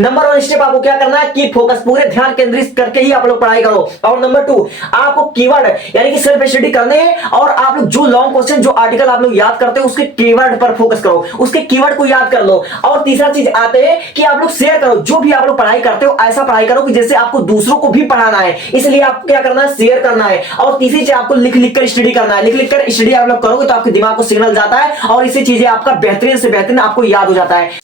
Number 1 step आपको क्या करना है कि फोकस, पूरे ध्यान केंद्रित करके ही आप लोग पढ़ाई करो। और नंबर 2 आपको कीवर्ड यानी कि सेल्फ स्टडी करने हैं और आप लोग जो लॉन्ग क्वेश्चन, जो आर्टिकल आप लोग याद करते हो उसके कीवर्ड पर फोकस करो, उसके कीवर्ड को याद कर लो। और तीसरा चीज आते हैं कि आप लोग शेयर करो, जो भी आप लोग पढ़ाई करते हो ऐसा पढ़ाई करो कि जैसे आपको दूसरों को भी पढ़ाना है, इसलिए आपको क्या करना है, शेयर करना है। और तीसरी चीज आपको लिख लिख कर स्टडी करना है, लिख लिख कर स्टडी आप लोग करोगे तो आपके दिमाग को सिग्नल जाता है और इससे चीजें आपका बेहतरीन से बेहतरीन आपको याद हो जाता है।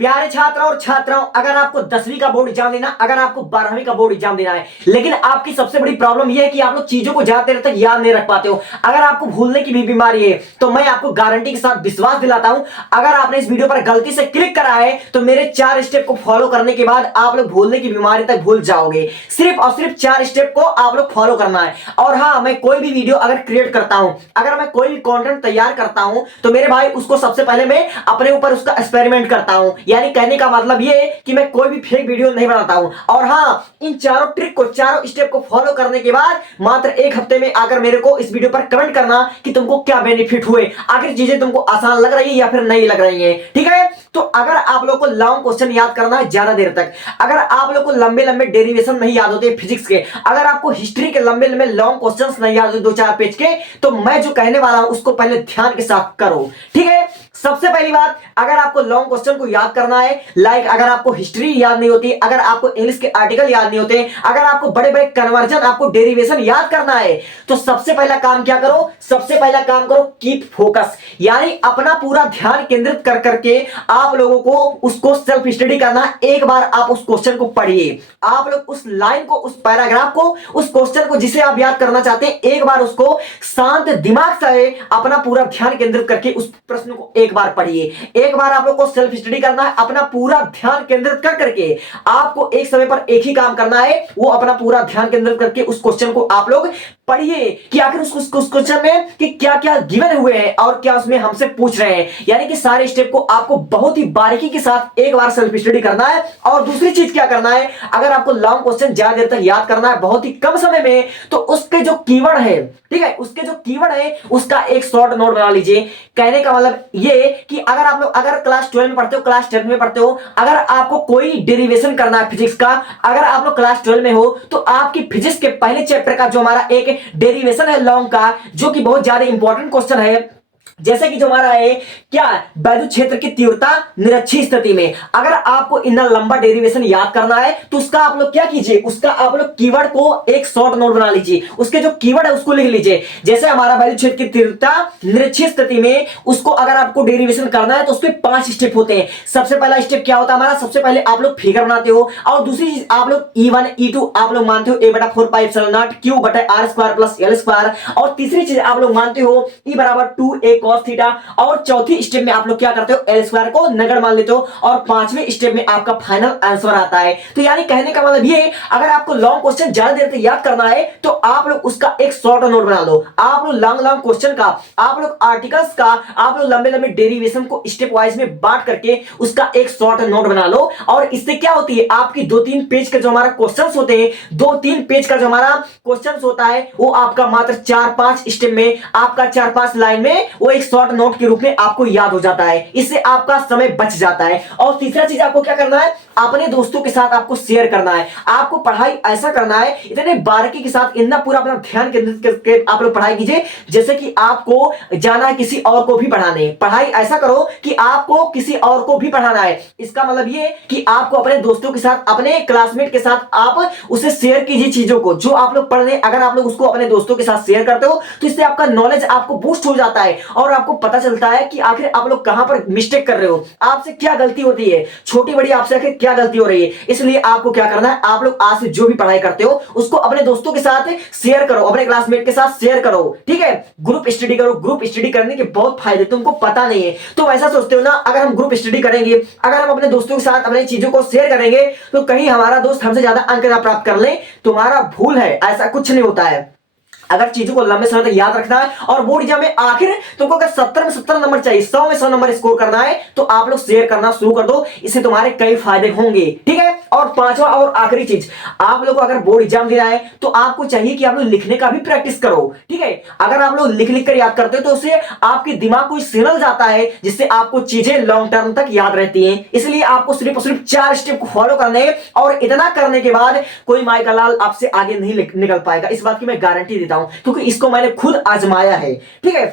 प्यारे छात्र और छात्राओं, अगर आपको 10वीं का बोर्ड एग्जाम देना, अगर आपको 12वीं का बोर्ड एग्जाम देना है, लेकिन आपकी सबसे बड़ी प्रॉब्लम यह है कि आप लोग चीजों को ज्यादा देर तक याद नहीं रख पाते हो, अगर आपको भूलने की भी बीमारी है, तो मैं आपको गारंटी के साथ विश्वास दिलाता हूं, अगर आपने इस वीडियो पर गलती से क्लिक करा है तो मेरे 4 स्टेप को फॉलो करने के बाद आप लोग भूलने की बीमारी तक भूल जाओगे। सिर्फ और सिर्फ 4 स्टेप को आप लोग फॉलो करना है। और हाँ, मैं कोई भी वीडियो अगर क्रिएट करता हूं, अगर मैं कोई भी कंटेंट तैयार करता हूं, तो मेरे भाई उसको सबसे पहले मैं अपने ऊपर उसका एक्सपेरिमेंट करता हूं। यानी कहने का मतलब ये कि मैं कोई भी फेक वीडियो नहीं बनाता हूं। और हाँ, इन चारों ट्रिक को, चारों स्टेप को फॉलो करने के बाद मात्र 1 हफ्ते में आकर मेरे को इस वीडियो पर कमेंट करना कि तुमको क्या बेनिफिट हुए, आखिर चीजें तुमको आसान लग रही है या फिर नहीं लग रही है। ठीक है, तो अगर आप लोग को लॉन्ग क्वेश्चन याद करना है ज्यादा देर तक, अगर आप लोग को लंबे लंबे डेरिवेशन नहीं याद होते फिजिक्स के, अगर आपको हिस्ट्री के लंबे लंबे लॉन्ग क्वेश्चंस नहीं याद होते 2-4 पेज के, तो मैं जो कहने वाला हूं उसको पहले ध्यान के साथ करो। ठीक है, सबसे पहली बात, अगर आपको लॉन्ग क्वेश्चन को याद करना है, लाइक अगर आपको हिस्ट्री याद नहीं होती, अगर आपको इंग्लिश के आर्टिकल याद नहीं होते, अगर आपको बड़े बड़े कन्वर्जन, आपको डेरिवेशन याद करना है, तो सबसे पहला काम क्या करो, सबसे पहला काम करो कीप फोकस, यानी अपना पूरा ध्यान केंद्रित कर करके आप लोगों को उसको सेल्फ स्टडी करना। एक बार आप उस क्वेश्चन को पढ़िए, आप लोग उस लाइन को, उस पैराग्राफ को, उस क्वेश्चन को जिसे आप याद करना चाहते हैं, एक बार उसको शांत दिमाग से अपना पूरा ध्यान केंद्रित करके उस प्रश्न को एक बार पढ़िए। एक बार आप लोग को सेल्फ स्टडी करना है, अपना पूरा ध्यान केंद्रित कर करके आपको एक समय पर एक ही काम करना है, वो अपना पूरा ध्यान केंद्रित करके उस क्वेश्चन को आप लोग पढ़िए कि आखिर उस क्वेश्चन में कि क्या क्या गिवन हुए हैं और क्या उसमें हमसे पूछ रहे हैं। यानी कि सारे स्टेप को आपको बहुत ही बारीकी के साथ एक बार सेल्फ स्टडी करना है। और दूसरी चीज क्या करना है, अगर आपको लॉन्ग क्वेश्चन ज्यादा देर तक याद करना है बहुत ही कम समय में, तो उसके जो कीवर्ड है, ठीक है, उसके जो कीवर्ड है उसका एक शॉर्ट नोट बना लीजिए। कहने का मतलब ये कि अगर आप लोग अगर क्लास 12 में पढ़ते हो, क्लास 10 में पढ़ते हो, अगर आपको कोई डेरिवेशन करना है फिजिक्स का, अगर आप लोग क्लास 12 में हो, तो आपकी फिजिक्स के पहले चैप्टर का जो हमारा एक डेरिवेशन है लॉन्ग का, जो कि बहुत ज्यादा इंपॉर्टेंट क्वेश्चन है, जैसे कि जो हमारा है क्या, वैद्युत क्षेत्र की तीव्रता निरक्षीय स्थिति में, अगर आपको इतना लंबा डेरिवेशन याद करना है तो उसका आप लोग क्या कीजिए, उसका आप लोग कीवर्ड को एक शॉर्ट नोट बना लीजिए, उसके जो कीवर्ड है उसको लिख लीजिए। जैसे हमारा वैद्युत क्षेत्र की तीव्रता निरक्षीय स्थिति में, उसको अगर आपको डेरिवेशन करना है तो उसके 5 स्टेप होते हैं। सबसे पहला स्टेप क्या होता है हमारा, सबसे पहले आप लोग फिगर बनाते हो, और दूसरी चीज आप लोग E1 E2 आप लोग मानते हो a/4πε0 Q/r²+L², और तीसरी चीज आप लोग मानते हो E = 2a cos थीटा, और चौथी स्टेप में आप लोग क्या करते हो, L² को नगण्य मान लेते हो, और 5वें स्टेप में आपका फाइनल आंसर आता है। तो यानी कहने का मतलब ये, अगर आपको लॉन्ग क्वेश्चन ज्यादा देर तक याद करना है तो आप लोग उसका एक शॉर्ट नोट बना लो। आप लोग लॉन्ग लॉन्ग क्वेश्चन का, आप लोग आर्टिकल्स का, आप लोग लंबे लंबे डेरिवेशन को स्टेप वाइज में बांट करके उसका एक शॉर्ट नोट बना लो। और इससे क्या होती है, आपकी 2-3 पेज का जो हमारा क्वेश्चंस होते हैं, 2-3 पेज का जो हमारा क्वेश्चंस होता है, वो आपका मात्र 4-5 स्टेप में, आपका 4-5 लाइन में वो एक शॉर्ट नोट के रूप में आपको याद हो जाता है। इससे आपका समय बच जाता है। और तीसरा चीज आपको क्या करना है, अपने दोस्तों के साथ आपको शेयर करना है। आपको पढ़ाई ऐसा करना है, इतने बारीकी के साथ, इतना पूरा अपना ध्यान केंद्रित करके आप लोग पढ़ाई कीजिए जैसे कि आपको जाना है किसी और को भी पढ़ाने। पढ़ाई ऐसा करो कि आपको किसी और को भी पढ़ाना है। इसका मतलब ये कि आपको अपने दोस्तों के साथ, अपने क्लासमेट के साथ आप उसे शेयर कीजिए चीजों को जो आप लोग पढ़ रहे हैं। अगर आप लोग उसको अपने दोस्तों के साथ शेयर करते हो तो इससे आपका नॉलेज आपको बूस्ट हो जाता है और आपको पता चलता है कि आखिर आप लोग कहां पर मिस्टेक कर रहे हो, आपसे क्या गलती होती है, छोटी बड़ी आपसे आखिर क्या गलती हो रही है। इसलिए आपको क्या करना है, आप लोग आज से जो भी पढ़ाई करते हो उसको अपने दोस्तों के साथ शेयर करो, अपने क्लासमेट के साथ शेयर करो। ठीक है, ग्रुप स्टडी करो। ग्रुप स्टडी करने के बहुत फायदे तुमको पता नहीं है, तो ऐसा सोचते हो ना, अगर हम ग्रुप स्टडी करेंगे, अगर हम अपने दोस्तों के साथ अपनी चीजों को शेयर करेंगे तो कहीं हमारा दोस्त हमसे ज्यादा अंक ना प्राप्त कर ले। तुम्हारा भूल है, ऐसा कुछ नहीं होता है। अगर चीजों को लंबे समय तक याद रखना है और बोर्ड एग्जाम में आखिर तुमको अगर 70 में 70 नंबर चाहिए, 100 में 100 नंबर स्कोर करना है, तो आप लोग शेयर करना शुरू कर दो। इससे तुम्हारे कई फायदे होंगे। ठीक है, और पांचवा और आखिरी चीज, आप लोग को अगर बोर्ड एग्जाम देना है तो आपको चाहिए कि आप लोग लिखने का भी प्रैक्टिस करो, ठीक है। अगर आप लोग लिख लिख कर याद करते हो तो उससे आपके दिमाग को सिमल जाता है, जिससे आपको चीजें लॉन्ग टर्म तक याद रहती हैं। इसलिए आपको सिर्फ और सिर्फ 4 स्टेप को फॉलो करने हैं, और इतना करने के बाद कोई माइका लाल आपसे आगे नहीं निकल पाएगा, इस बात की मैं गारंटी देता हूं, क्योंकि इसको मैंने खुद आजमाया है, ठीक है।